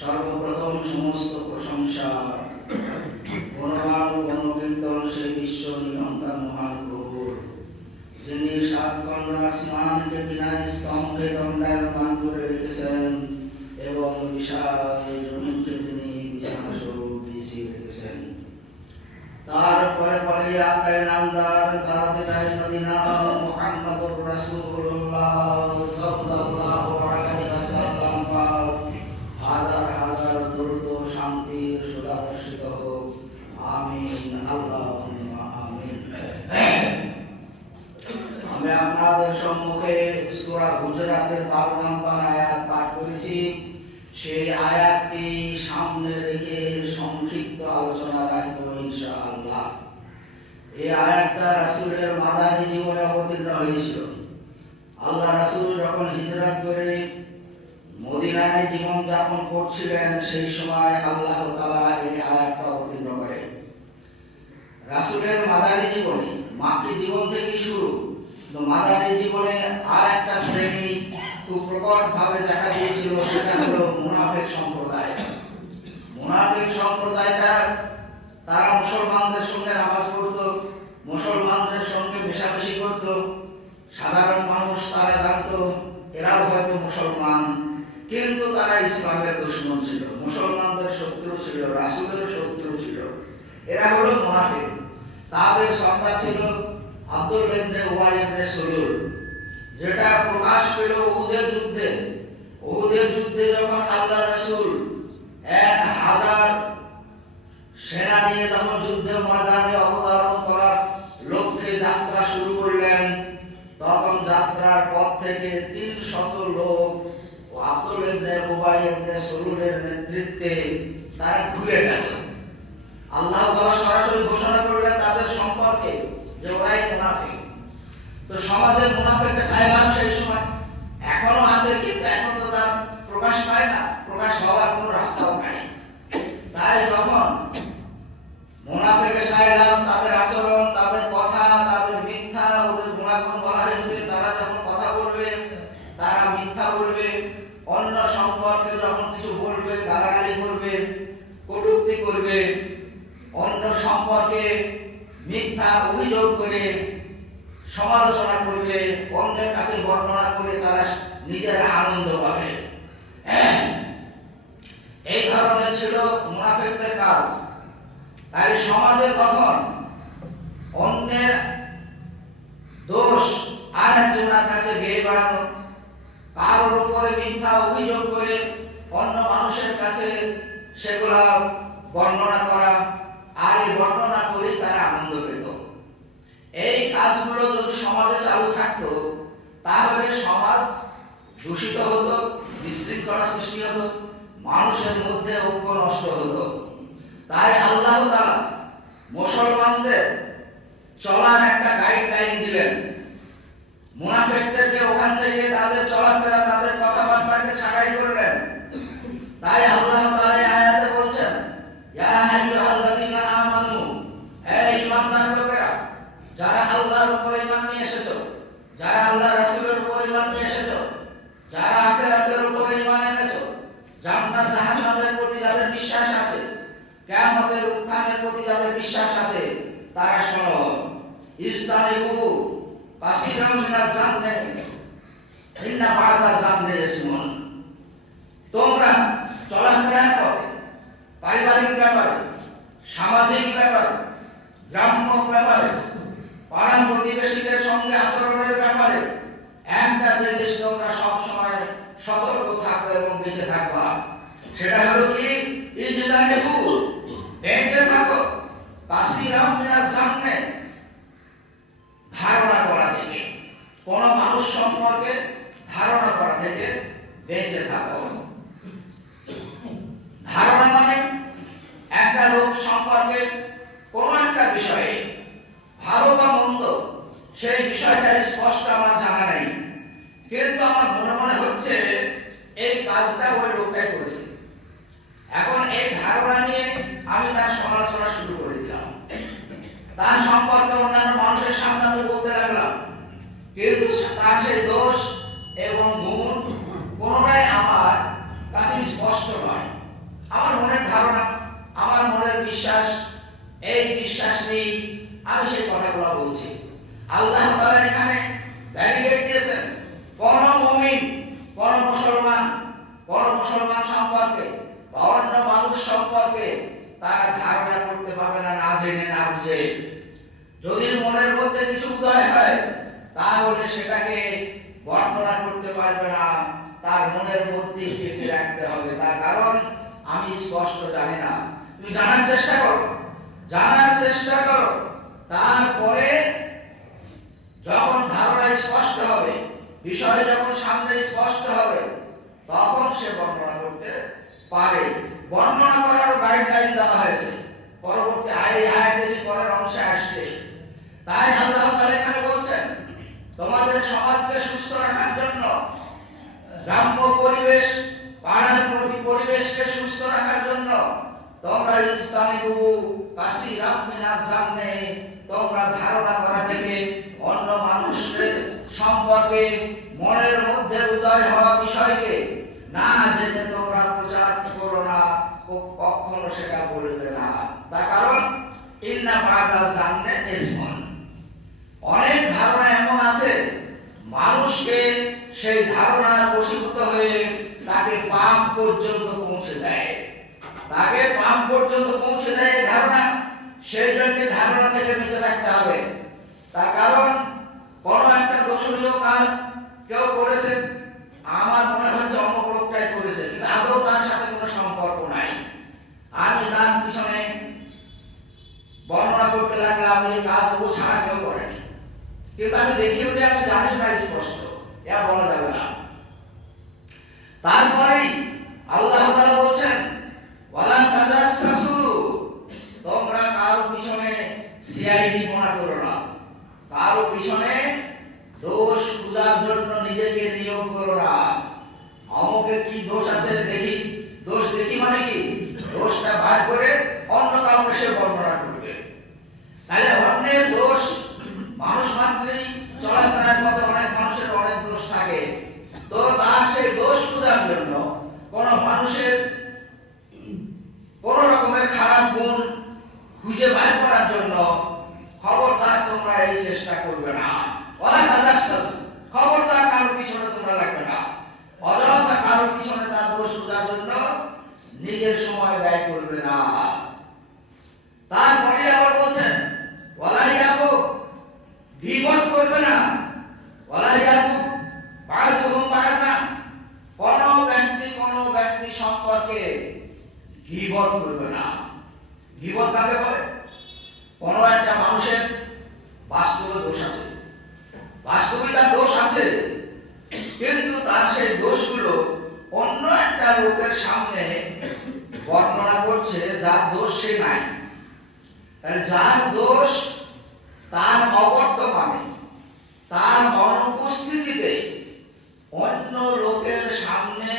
সর্বপ্রথম সমস্ত প্রশংসা গণগান গণকীর্তন সেই বিশ্ব নিয়ন্তা মহান প্রভুর, যিনি সাত খণ্ড আসমানকে বিনা স্তম্ভে দণ্ডায়মান করে রেখেছেন এবং বিশাল জমিনকে তিনি বিছানা স্বরূপ বিছিয়ে রেখেছেন। তারপরে পরে আতায় নামদার তাজদার মদিনা মুহাম্মদুর রাসূলুল্লাহ সাল্লাল্লাহু আলাইহি ওয়াসাল্লাম হাজার হাজার দরুদ ও শান্তির সুধা বর্ষিত হোক। আমিন, আল্লাহুম্মা আমিন। আমি আপনাদের সম্মুখে সূরা হুজরাতের 12 নম্বর আয়াত পাঠ করেছি। সেই আয়াতটি সামনে রেখে সংক্ষিপ্ত আলোচনা রাখবো ইনশাআল্লাহ। এই আয়াতটা রাসূলের মাদানী জীবনে অবতীর্ণ হয়েছিল। আল্লাহ রাসূল যখন হিজরত করে মদিনায় জীবন যাপন করছিলেন, সেই সময় আল্লাহ তাআলা এই আয়াতটা অবতীর্ণ করেন। রাসূলের মাদানী জীবনে মাক্কি জীবন থেকে শুরু, তো মাদানী জীবনে আর একটা শ্রেণী খুব প্রকটভাবে দেখা দিয়েছিল, সেটা হলো মুনাফিক সম্প্রদায়। মুনাফিক সম্প্রদায়টা তারা মুসলমানদের সঙ্গে নামাজ পড়তো, মুসলমানদের সঙ্গে মেশামেশি করত। সাধারণ মানুষ তারা জানতো এরাও হয়তো মুসলমান, কিন্তু তারা ইসলামের দুশমন ছিল, মুসলমানদের শত্রু ছিল, রাসূলের শত্রু ছিল। এরা হলো মুনাফিক। তাদের সর্দার ছিল আব্দুল্লাহ ইবনে উবাই ইবনে সুলুল, যেটা প্রকাশ পেল উহুদের যুদ্ধে। উহুদের যুদ্ধে যখন আল্লাহ রাসূল 1000 সেনা নিয়ে যখন যুদ্ধের ময়দানে অবতরণ করার লক্ষ্যে যাত্রা শুরু করলেন, তখন যাত্রার পথ থেকে 300 লোক ও আব্দুল্লাহ ইবনে উবাই ইবনে সুলুলের নেতৃত্বে তারা ঘুরে গেল। আল্লাহ তাআলা সরাসরি ঘোষণা করলেন তাদের সম্পর্কে যে ওরাই মুনাফিক। তো সমাজে মুনাফিকের সাইলাম সেই সময় এখনো আছে, কিন্তু এখন তো তার প্রকাশ পায় না, প্রকাশ হওয়ার কোনো রাস্তাও নাই। তাই যখন মুনাফিকের সাইলাম, তাদের আচরণ, তাদের কথা, তাদের মিথ্যা, ওদের গুণাগুণ বলা হয়েছে, তারা যখন কথা বলবে তারা মিথ্যা বলবে, অন্য সম্পর্কে যখন কিছু বলবে গালাগালি করবে, কটূক্তি করবে, অন্য সম্পর্কে মিথ্যা অভিযোগ করে সমালোচনা করবে, অন্যের কাছে বর্ণনা করে তারা নিজেরা আনন্দ পাবে। এই ধরনের ছিল মুনাফিকদের কাজ। তাই সমাজে তখন অন্যের দোষ আরেকজনের কাছে গিয়ে বেড়ানো, কারোর উপরে মিথ্যা অভিযোগ করে অন্য মানুষের কাছে সেগুলা বর্ণনা করা, আর এই বর্ণনা করে তারা আনন্দ পেত। এই কাজগুলো যদি সমাজে চালু থাকতো, তাহলে সমাজ দূষিত হতো, বিশৃঙ্খলা সৃষ্টি হতো, মানুষের মধ্যে ঐক্য নষ্ট হতো। তাই আল্লাহ তাআলা মুসলমানদের চলার একটা গাইডলাইন দিলেন। মুনাফিকদেরকে ওখান থেকে তাদের চলাফেরা, তাদের কথাবার্তাকে ছাঁটাই করলেন। তাই আল্লাহ তাআলা এই আয়াতে বলছেন, ইয়া আইয়ুহাল্লাযীনা আমানু, হে ঈমানদার লোকেরা, যারা আল্লাহর উপর ঈমান নিয়ে এসেছো, যারা আল্লাহ রাসূলের উপর ঈমান নিয়ে এসেছো, যারা আখিরাতের উপর ঈমান এনেছো, জান্নাত জাহান্নামের প্রতি যাদের বিশ্বাস আছে, কিয়ামতের উত্থানের প্রতি যাদের বিশ্বাস আছে, তারা শোনো, ইসতানিবু কাসীরাম মিনাজ জান্নে ইন্না বাযা জান্নে ইসমুন। তোমরা চলাফেরার পথে, পারিবারিক ব্যাপারে, সামাজিক ব্যাপারে, গ্রাম্য ব্যাপারে, পাড়া প্রতিবেশীদের সঙ্গে আচরণের ব্যাপারে একটা জিনিস তোমরা সবসময় সতর্ক থাকবে এবং বেঁচে থাকবা। সেটা হলো কি, ইজতানিবু, বেঁচে থাকো, কাসীরাম মিনাজ জান্নে, ধারণা করা থেকে, কোন মানুষ সম্পর্কে ধারণা করা থেকে বেঁচে থাকো। ধারণা মানে একটা লোক সম্পর্কে কোন একটা বিষয়ে, ভালো বা মন্দ, সেই বিষয়টা স্পষ্ট আমার জানা নাই, কিন্তু আমার মনে মনে হচ্ছে এই কাজটা ওই লোকটাই করেছে। এখন এই ধারণা নিয়ে আমি তার সমালোচনা শুরু করে দিলাম, তার সম্পর্কে অন্যান্য মানুষের সামনে আমি বলতে লাগলাম, কিন্তু তার সেই দোষ এবং গুণ কোনটাই আমার কাছে স্পষ্ট নয়। সম্পর্কে তারা ধারণা করতে পারবে না, না জেনে না বুঝে। যদি মনের মধ্যে কিছু উদয় হয় তাহলে সেটাকে বর্ণনা করতে পারবে না, তার মনের মধ্যে চেপে রাখতে হবে। তার কারণ আমি স্পষ্ট জানি না। তুমি জানার চেষ্টা করো, জানার চেষ্টা করো, তারপরে যখন ধারণা স্পষ্ট হবে, বিষয় যখন সামনে স্পষ্ট হবে, তখন সে বর্ণনা করতে পারে। বর্ণনা করার গাইডলাইন দেওয়া হয়েছে পরবর্তী আয়াতের পরের অংশে আসছে। তাই আল্লাহ তাআলা এখানে বলছেন, তোমাদের সমাজকে সুস্থ রাখার জন্য, গ্রাম্য পরিবেশ, পাড়ার পরিবেশকে সুস্থ রাখার জন্য তোমরা ইসলামিকু কাসীরাম মিনাজ জান্নে, তোমরা ধারণা করা থেকে অন্য মানুষের সম্পর্কে মনের মধ্যে উদয় হওয়া বিষয়কে না জেনে তোমরা প্রচার করো না, কখনো সেটা বলবে না। তার কারণ ইন্না বাযা জান্নে ইসমুন, অনেক ধারণা এমন আছে মানুষকে সেই ধারণার বশীভূত হয়ে তাকে পাপ পর্যন্ত পৌঁছে দেয়, তাকে পাপ পর্যন্ত পৌঁছে দেয় এই ধারণা। সেই জন্য ধারণা থেকে বেঁচে থাকতে হবে। তার কারণ কোন একটা দোষণীয় কাজ কেউ করেছে, আমার মনে হচ্ছে অমুক লোকটাই করেছে, কিন্তু আদৌ তার সাথে কোনো সম্পর্ক নাই। আমি তার পিছনে বর্ণনা করতে লাগলাম এই কাজগুলো ছাড়া কেউ করেনি, কিন্তু আমি দেখি বলে আমি জানি না স্পষ্ট, এটা বলা যাবে না। তারপরেই আল্লাহ তাআলা বলছেন, ওয়ালা তাজাসসু, তোমরা কারো পিছনে সিআইডি মনে করো না, কারো পিছনে দোষ খোঁজার জন্য নিজেকে নিয়োগ করো না। অমুকের কি দোষ আছে দেখি, দোষ দেখি মানে কি, দোষটা বার করে অন্য কাউকে সে বর্ণনা করবে। তাহলে অন্যের দোষ, মানুষ মাত্রই চলাফেরার মধ্যে অনেক মানুষের অনেক দোষ থাকে, তো তার সেই দোষ খোঁজার জন্য কোন মানুষের কোন রকমের খারাপ গুণ খুঁজে বের করার জন্য খবরদার তোমরা এই চেষ্টা করবে না। ওয়ালা তাজাসসু, খবরদার কারো পিছনে তোমরা লাগবে না, অযথা কারো পিছনে তার দোষ খোঁজার জন্য নিজের সময় ব্যয় করবে না। তারপরে আবার বলছেন, ওয়ালা ইয়াকু, গীবত করবে না, ওয়ালা ইয়াকু বাযুহুম বাযান, কোন ব্যক্তি সম্পর্কে গীবত করবে না। গীবত কাকে বলে? কোন একটা মানুষের বাস্তবে দোষ আছে, বাস্তবে তার দোষ আছে, কিন্তু তার সেই দোষগুলো অন্য একটা লোকের সামনে বর্ণনা করছে যার দোষ সে নাই। তাহলে যার দোষ তার অবর্তমানে, তার অনুপস্থিতিতে অন্য লোকের সামনে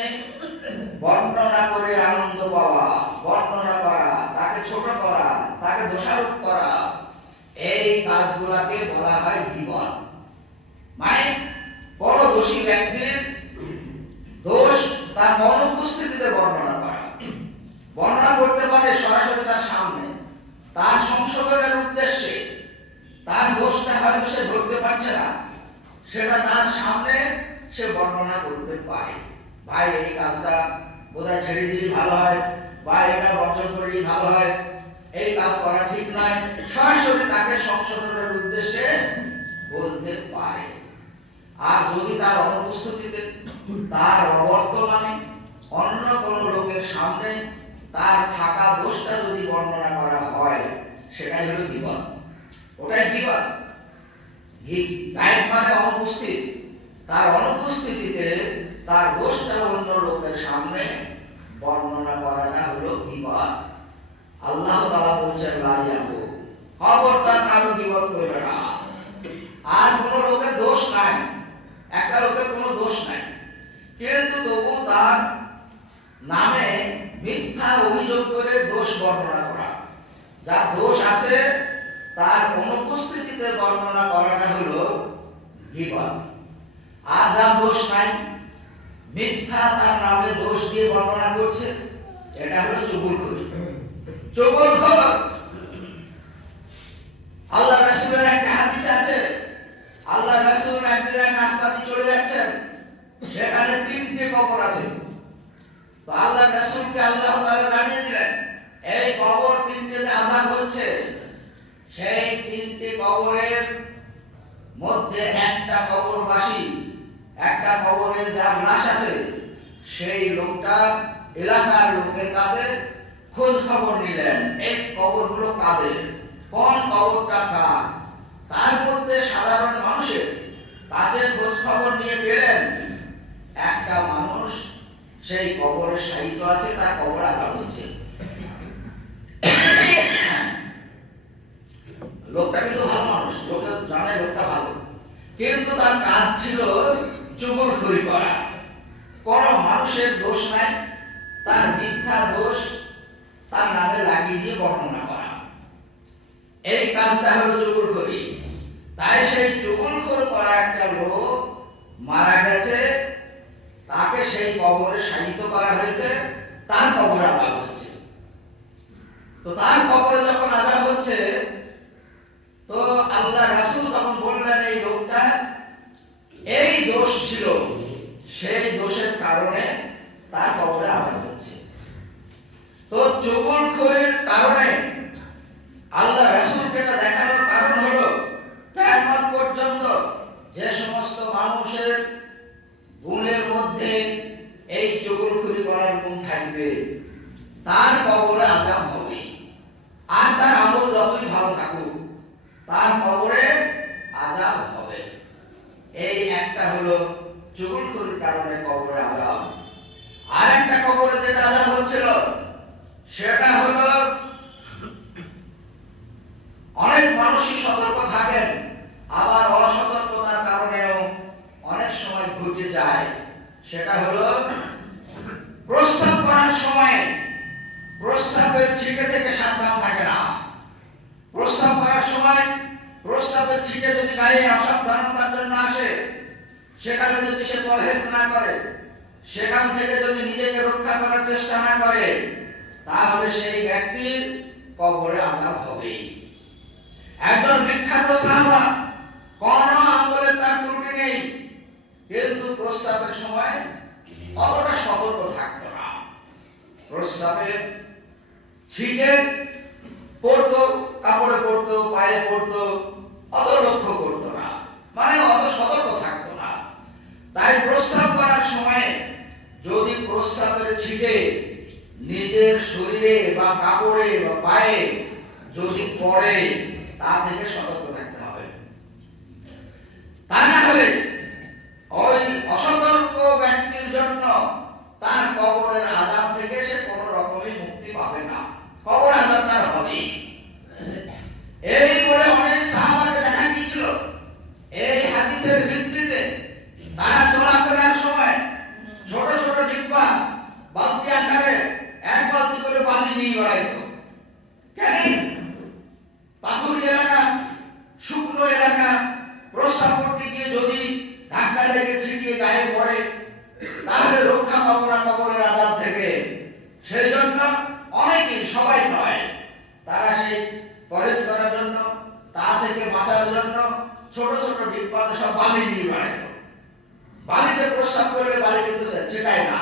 বর্ণনা করে আনন্দ পাওয়া, বর্ণনা করা, তাকে ছোট করা, তাকে দোষারোপ করা, এই কাজগুলোকে বলা হয় গীবত। মানে কোন দোষী ব্যক্তির দোষ তার অনুপস্থিতিতে বর্ণনা করা, বর্ণনা করতে পারে সরাসরি তার সামনে, তার সংশোধনের উদ্দেশ্যে। তার দোষটা হয়তো সে ধরতে পারছে না, সেটা তার সামনে সে বর্ণনা করতে পারে। ভাই এই কাজটা বোধহয় ছেড়ে দিলে ভালো হয়, বা এটা বর্জন করলেই ভালো হয়, এই কাজ করা ঠিক নয়, সরাসরি তাকে সংশোধনের উদ্দেশ্যে বলতে পারে। আর যদি তার অনুপস্থিতিতে, তার অবর্তমানে অন্য কোন লোকের সামনে তার থাকা দোষটা যদি বর্ণনা করা হয়, সেটাই হলো গীবত। ওটাই গীবত। গায়েব মানে অনুপস্থিত, তার অনুপস্থিতিতে তার দোষটা অন্য লোকের সামনে বর্ণনা করাটা হলো গীবত। আল্লাহ তাআলা বলেছেন, লা ইয়াকু, খবরদার কারো গীবত করবে না। আর কোন লোকের দোষ নাই, একটা লোকের কোনো দোষ নাই, কিন্তু তবু তার নামে মিথ্যা অভিযোগ করে দোষ বর্ণনা করা, যার দোষ আছে তার অনুপস্থিতিতে বর্ণনা করাটা হলো গীবত। আর যার দোষ নাই, মিথ্যা তার নামে দোষ দিয়ে বর্ণনা করছে, এটা হলো চুগলখড়ি। চুগলখড়। আল্লাহ রাসূলের একটা হাদিস আছে, আল্লাহ রাসূল একদিন এক রাস্তাতে চলে যাচ্ছেন, সেখানে 3টে কবর আছে। তো আল্লাহ রাসূলকে আল্লাহ তাআলা জানিয়ে দিলেন কবরের মধ্যে একটা কবরবাসী, একটা কবরে যার লাশ আছে, সেই লোকটা এলাকার লোকের কাছে খোঁজ খবর নিলেন এই কবরগুলো কাদের, কোন কবরটা কার। তার মধ্যে সাধারণ মানুষের কাছে খোঁজ খবর নিয়ে পেলেন একটা মানুষ সেই কবরে শায়িত আছে, তার কবর আজাব হচ্ছে। লোকটা কিন্তু ভালো মানুষ, লোকে জানে লোকটা ভালো, কিন্তু তার কাজ ছিল চুগলখড়ি করা। কোন মানুষের দোষ নাই, তার মিথ্যা দোষ তার নামে লাগিয়ে দিয়ে বর্ণনা করা, এই কাজটা হলো চুগলখড়ি। তাই সেই চুগলখড়ি করা একটা লোক মারা গেছে, তাকে সেই কবরে শায়িত করা হয়েছে, তার কবরে আজাব হচ্ছে। তো তার কবরে যখন আজাব হচ্ছে, তো আল্লাহ রাসূল তখন বললেন এই লোকটা এই দোষ ছিল, সেই দোষের কারণে তার কবরে আজাব হচ্ছে। তো চুগলখড়ির কারণে আল্লাহ রাসূলকে এটা দেখানোর কারণ হলো কিয়ামত পর্যন্ত যে সমস্ত মানুষের গুণের মধ্যে এই চুগলখড়ি করার গুণ থাকবে, তার কবরে আজাব হবে। আর তার আমল যতই ভালো থাকুক, তার কবরে আজাব হবে। এই একটা হলো চুগলখড়ির কারণে কবরে আজাব। আর একটা কবরে যেটা আজাব হচ্ছিল সেটা হলো অনেক মানুষই সতর্ক থাকেন, আবার অসতর্কতার কারণেও অনেক সময় ঘটে যায়। সেটা হলো প্রস্রাব করার সময় প্রস্রাবের ছিটে থেকে সাবধান থাকে না। প্রস্রাব করার সময় প্রস্রাবের ছিটে যদি গায়ে অসাবধানতার জন্য আসে, সেখানে যদি সে পরহেজ না করে, সেখান থেকে যদি নিজেকে রক্ষা করার চেষ্টা না করে, তাহলে সেই ব্যক্তির কবরে আযাব হবে। একজন বিখ্যাত সাহাবা, কোন আমলে তার ত্রুটি নেই, কিন্তু প্রস্রাবের সময় অতটা সতর্ক থাকতো না। প্রস্রাবের ছিটে পড়তো, কাপড়ে পড়তো, পায়ে পড়তো, অত লক্ষ্য করতো না, মানে অত সতর্ক থাকতো না। তাই প্রস্রাব করার সময় যদি প্রস্রাবের ছিটে নিজের শরীরে বা কাপড়ে বা পায়ে যদি পড়ে, তা থেকে সতর্ক থাকতে হবে। তা না হলে ওই অসতর্ক ব্যক্তির জন্য তার কবরের আযাব থেকে সে কোনো রকমই মুক্তি পাবে না, কবর আযাব তার হবে। এই বলে অনেক সাহাবাকে দেখা গিয়েছিল এই হাদিসের ভিত্তিতে তারা চলাফেরার সময় ছোট ছোট ডিব্বা বালতি আকারে এক বালতি করে বালি নিয়ে বেড়াইত। কেন? পাথুরি এলাকা, শুকনো এলাকা, প্রস্রাব করতে গিয়ে যদি ধাক্কা লেগে ছিটিয়ে গায়ে পড়ে, তাহলে রক্ষা পাবো না কবরের আযাব থেকে। সেই জন্য অনেকেই, সবাই নয়, তারা সেই পরেশ করার জন্য, তা থেকে বাঁচার জন্য ছোট ছোট ডিব্বাতে সব বালি নিয়ে বেড়াইত। বালিতে প্রস্রাব করলে বালি কিন্তু ছেটায় না,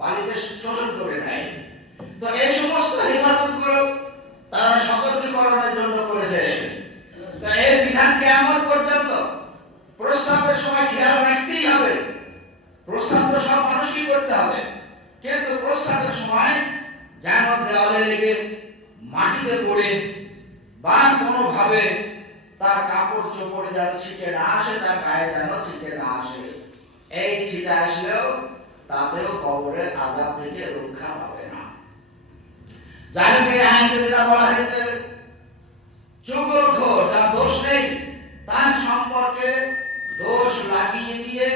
বালিতে শোষণ করে নেয়। তো এই সমস্ত হেফাজতগুলো তারা সতর্কীকরণের জন্য করেছে। তো এই বিধান কিয়ামত পর্যন্ত প্রস্রাবের সময় খেয়াল রাখতেই হবে। প্রস্রাব তো সব মানুষই করতে হবে, কিন্তু প্রস্রাবের সময় যেন দেওয়ালে লেগে, মাটিতে পড়ে বা কোনোভাবে তার কাপড় চোপড়ে যেন ছিটে না আসে, তার গায়ে যেন ছিটে না আসে। এই ছিটে আসলেও তাতেও কবরের আযাব থেকে রক্ষা পাবে না। যাই হোক, এই আয়াতে যেটা বলা হয়েছে, চুগলখোর যার দোষ নেই, তার সম্পর্কে দোষ লাগিয়ে দিয়ে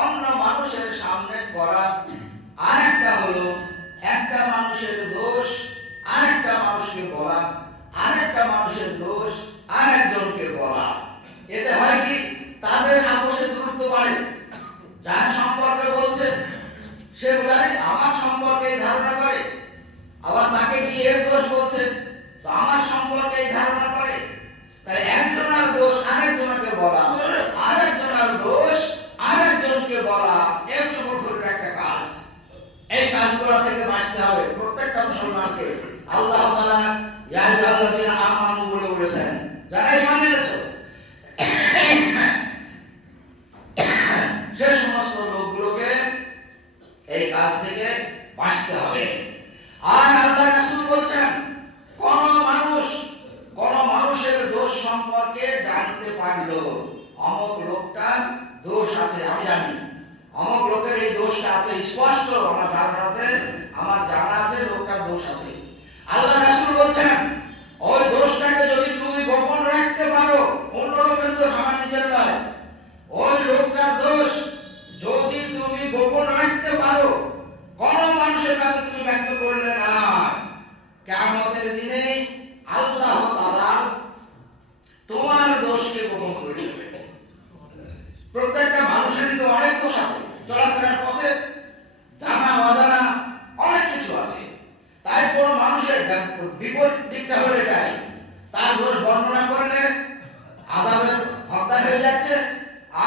অন্য মানুষের সামনে করা। আরেকটা হলো একটা মানুষের দোষ আরেকটা মানুষকে বলা, আরেকটা মানুষের দোষ আরেকজনকে বলা। এতে হয় কি, তাদের আপোষে দূরত্ব বাড়ে। যার সম্পর্কে বলছে সে জানে আমার সম্পর্কে এই ধারণা করে, আবার তাকে কি এর দোষ বলছে, তো আমার সম্পর্কে এই ধারণা করে। তাই একজনের দোষ আরেকজনকে বলা, আরেকজনের দোষ আরেকজনকে বলা, এর চুগলখড়ির একটা কাজ। এই কাজগুলো থেকে বাঁচতে হবে প্রত্যেকটা মুসলমানকে। আল্লাহ তাআলা ইয়া আইয়ুহাল্লাযীনা আমানু বলে বলেছেন, যারা ঈমান এনেছো থেকে বাঁচতে হবে। আর আল্লাহ রাসূল বলছেন কোন মানুষের দোষ সম্পর্কে জানতে পারলো অমুক লোকটার দোষ আছে, আমি জানি অমুক লোকের এই দোষটা আছে, স্পষ্ট আমার ধারণা আছে, আমার জানা আছে লোকটার দোষ আছে। আল্লাহ রাসূল বলছেন ওই দোষটাকে যদি তুমি গোপন রাখতে পারো, অন্য লোকের দোষ আমার নিজের নয়, ওই লোকটার দোষ যদি তুমি গোপন রাখতে পারো, কোন মানুষের কাছে তুমি ব্যক্ত করলে না, কিয়ামতের দিনে আল্লাহ তাআলা তোমার দোষকে গোপন করে দেবে। প্রত্যেকটা মানুষেরই তো অনেক দোষ আছে, চলাফেরার পথে জানা অজানা অনেক কিছু আছে। তাই কোন মানুষের বিপরীত দিকটা হলো এটাই, তার দোষ বর্ণনা করলে আযাবের হকদার হয়ে যাচ্ছে।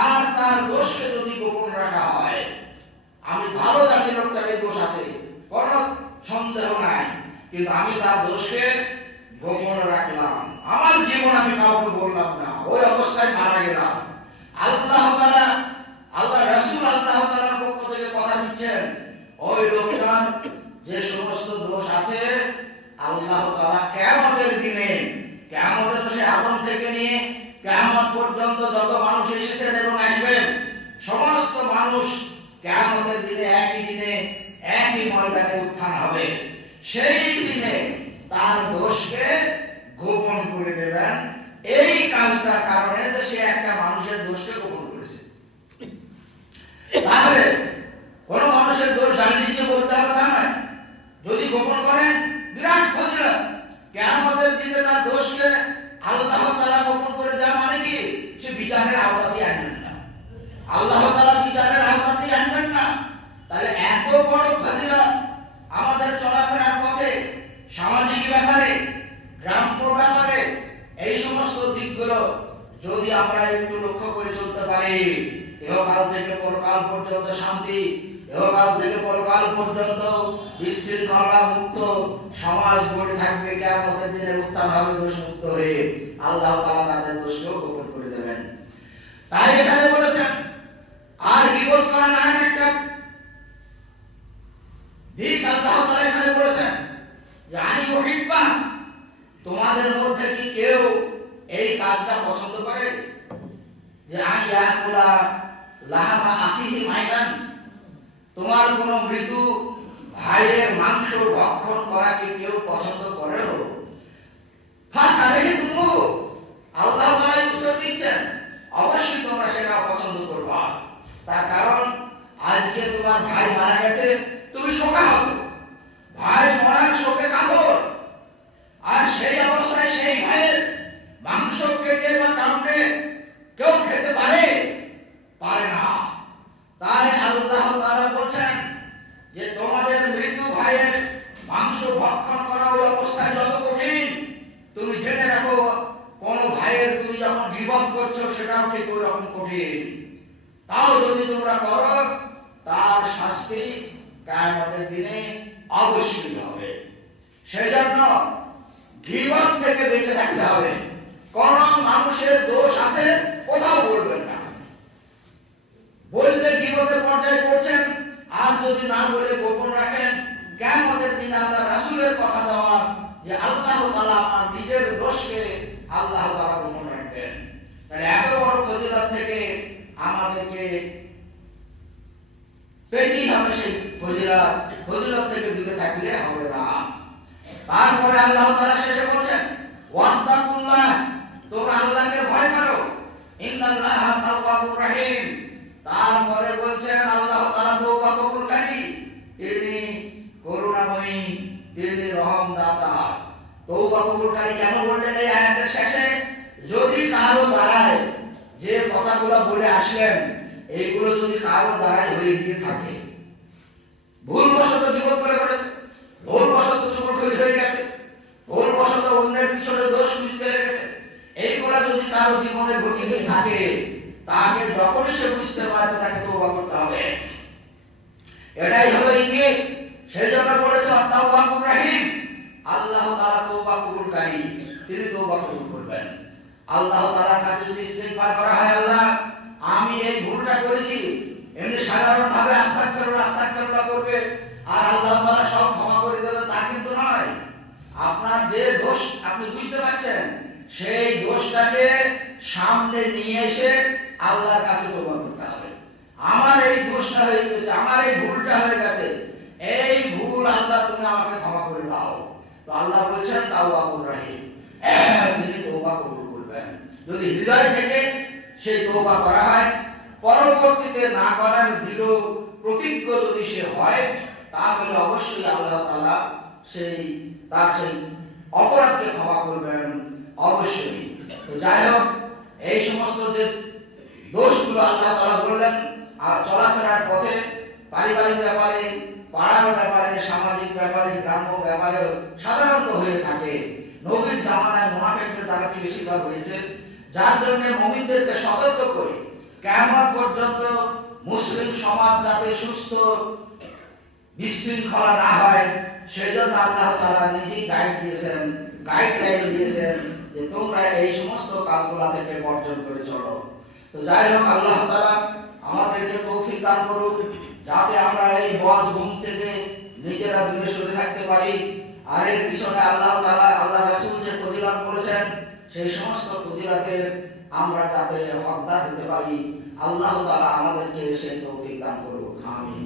আর তার দোষকে যদি গোপন রাখা হয়, আমি ভালো জানি লোকটার এই দোষ আছে, কোনো সন্দেহ নাই, কিন্তু আমি তার দোষকে গোপন রাখলাম, আমার জীবন আমি কাউকে বললাম না, ওই অবস্থায় মারা গেলাম। আল্লাহ তাআলা, আল্লাহ রাসূল আল্লাহ তাআলার পক্ষ থেকে কথা দিচ্ছেন ওই লোকটার যে সমস্ত দোষ আছে আল্লাহ তাআলা কিয়ামতের দিনে, কিয়ামতে তো সে আদম থেকে নিয়ে কিয়ামত পর্যন্ত যত মানুষ এসেছেন এবং আসবেন সমস্ত মানুষ কিয়ামতের দিনে একই দিনে একই ময়দানে উত্থান হবে। সেই দিনে তার দোষকে গোপন করে দেবেন, এই কাজটার কারণে যে সে একটা মানুষের দোষকে গোপন করেছে। তাহলে কোন মানুষের দোষ জানলে যে বলতে হবে তা নয়, যদি গোপন করেন বিরাট ফজিলত। কিয়ামতের দিনে তার দোষকে আল্লাহ তাআলা গোপন করে দেওয়া মানে কি, সে বিচারের আওতাতেই আনবেন না, আল্লাহ তাআলা বিচারের আওতাতেই আনবেন না। তাহলে এত বড় ফজিলত আমাদের চলাফেরার পথে, সামাজিক ব্যাপারে, গ্রাম্য ব্যাপারে, এই সমস্ত দিকগুলো যদি আমরা একটু লক্ষ্য করে চলতে পারি, ইহকাল থেকে পরকাল পর্যন্ত শান্তি, ইহকাল থেকে পরকাল পর্যন্ত বিশৃঙ্খলা মুক্ত সমাজ গড়ে থাকবে। কিয়ামতের দিনে উত্থান হবে দোষমুক্ত হয়ে, আল্লাহ তাআলা তাদের দোষকেও গোপন করে দেবেন। তাই এখানে বলেছেন আর গীবত করা না একটা দিক আল্লাহ তাআলা এখানে বলেছেন যে আনি মুহিব্বা, তোমাদের মধ্যে কি কেউ এই কাজটা পছন্দ করে যে আইয়াকুলা লাহামা আখিহি মাইতান, তোমার কোন মৃত্যু ভাইয়ের মাংস ভক্ষণ করা কি কেউ পছন্দ করে? আল্লাহ তাআলা উত্তর দিচ্ছেন অবশ্যই তোমরা সেটা পছন্দ করবা। তার কারণ আজকে তোমার ভাই মারা গেছে, তুমি শোকাহত, ভাই মরার শোকে কাতর, আর সেই অবস্থায় সেই ভাইয়ের মাংস কেটে বা কাটে কেউ খেতে পারে না। তাই আল্লাহ তাআলা বলেন যে তোমাদের মৃত্যু ভাইয়ের মাংস ভক্ষণ করা ওই অবস্থায় যত কঠিন, তুমি জেনে রাখো কোন ভাইয়ের তুমি যখন গীবত করছো সেটাও ঠিক ওই রকম কঠিন। তাও যদি তোমরা করো তার শাস্তি কিয়ামতের দিনে অবশ্যই হবে। সেজন্য গীবত থেকে বেঁচে থাকতে হবে। কোন মানুষের দোষ আছে কোথাও বলবেন না, বললে গীবতের পর্যায়ে পড়ছেন, আর যদি না বলে গোপন রাখেন, কিয়ামতের দিন আল্লাহ রাসূলের কথা দেওয়া যে আল্লাহ তাআলা আমার নিজের দোষকে আল্লাহ তাআলা গোপন রাখবেন। তাহলে এত বড় ফজিলত থেকে আমাদেরকে পেতেই হবে, সেই ফজিলত থেকে দূরে থাকলে হবে না। তারপরে আল্লাহ তাআলা শেষে বলেন ওয়াত্তাকুল্লাহ, তোমরা আল্লাহকে ভয় করো, ইন্নাল্লাহা তাওয়াবুর রহিম। তারপরে বলছেন আল্লাহ তাআলা তওবা কবুলকারী, তিনি করুণাময়ী, তিনি রহম দাতা। তওবা কবুলকারী কেন বললেন এই আয়াতের শেষে? যদি কারো দ্বারায় যে কথাগুলো বলে আসলেন এইগুলো যদি কারো দ্বারাই হয়ে গিয়ে থাকে, ভুলবশত জীবন করে ফেলেছে, ভুলবশত চুপড়খড়ি হয়ে গেছে, ভুলবশত অন্যের পিছনে দোষ খুঁজতে লেগেছে, এইগুলা যদি কারো জীবনে ঘটিয়ে থাকে, তাকে যখনই সে বুঝতে পারে তাকে তওবা করতে হবে। এটাই হলো ইঙ্গিত। সেই জন্য বলেছে আত-তাওয়াবুর রহিম, আল্লাহ তাআলা তওবা কবুলকারী, তিনি তওবা কবুল করবেন। আল্লাহ তাআলার কাছে যদি ইস্তিগফার করা হয়, আল্লাহ আমি এই ভুলটা করেছি, এমনি সাধারণভাবে আস্তাগফিরুল্লাহ করবে আর আল্লাহ তাআলা সব ক্ষমা করে দেবেন তা কিন্তু নয়। আপনার যে দোষ আপনি বুঝতে পারছেন, সেই দোষটাকে সামনে নিয়ে এসে আল্লাহর কাছে তওবা করতে হবে। আমার এই দোষটা হয়ে গেছে, আমার এই ভুলটা হয়ে গেছে, এই ভুল আল্লাহ তুমি আমাকে ক্ষমা করে দাও। তো আল্লাহ বলছেন তাওয়াবুর রহিম, তিনি তওবা কবুল করবেন। যদি হৃদয় থেকে সেই তওবা করা হয়, পরবর্তীতে না করার দৃঢ় প্রতিজ্ঞ যদি সে হয়, তাহলে অবশ্যই আল্লাহ তাআলা তার সেই অপরাধকে ক্ষমা করবেন অবশ্যই। তো যাই হোক, এই সমস্ত যে দোষগুলো আল্লাহ তাআলা বললেন, আর চলাফেরার পথে, পারিবারিক ব্যাপারে, পাড়ার ব্যাপারে, সামাজিক ব্যাপারে, গ্রাম্য ব্যাপারে সাধারণত হয়ে থাকে। নবীর জামানায় মুনাফিকদের দ্বারাতে বেশিরভাগ হয়েছে, যার জন্য মুমিনদেরকে সতর্ক করে কিয়ামত পর্যন্ত মুসলিম সমাজ যাতে সুস্থ বিশৃঙ্খলা না হয়, সেই জন্য আল্লাহ তাআলা নিজেই গাইডলাইন দিয়েছেন যে তোমরা এই সমস্ত কাজগুলো থেকে বর্জন করে চলো। তো যাই হোক, আল্লাহ তাআলা আমাদেরকে তৌফিক দান করুন যাতে আমরা এই বদ ঘুম থেকে নিজেরা দূরে সরে থাকতে পারি। আর এর পিছনে আল্লাহ তাআলা, আল্লাহ রাসূল যে ফজিলত বলেছেন, সেই সমস্ত ফজিলতের আমরা যাতে হকদার হতে পারি, আল্লাহ তাআলা আমাদেরকে সেই তৌফিক দান করুন। আমিন।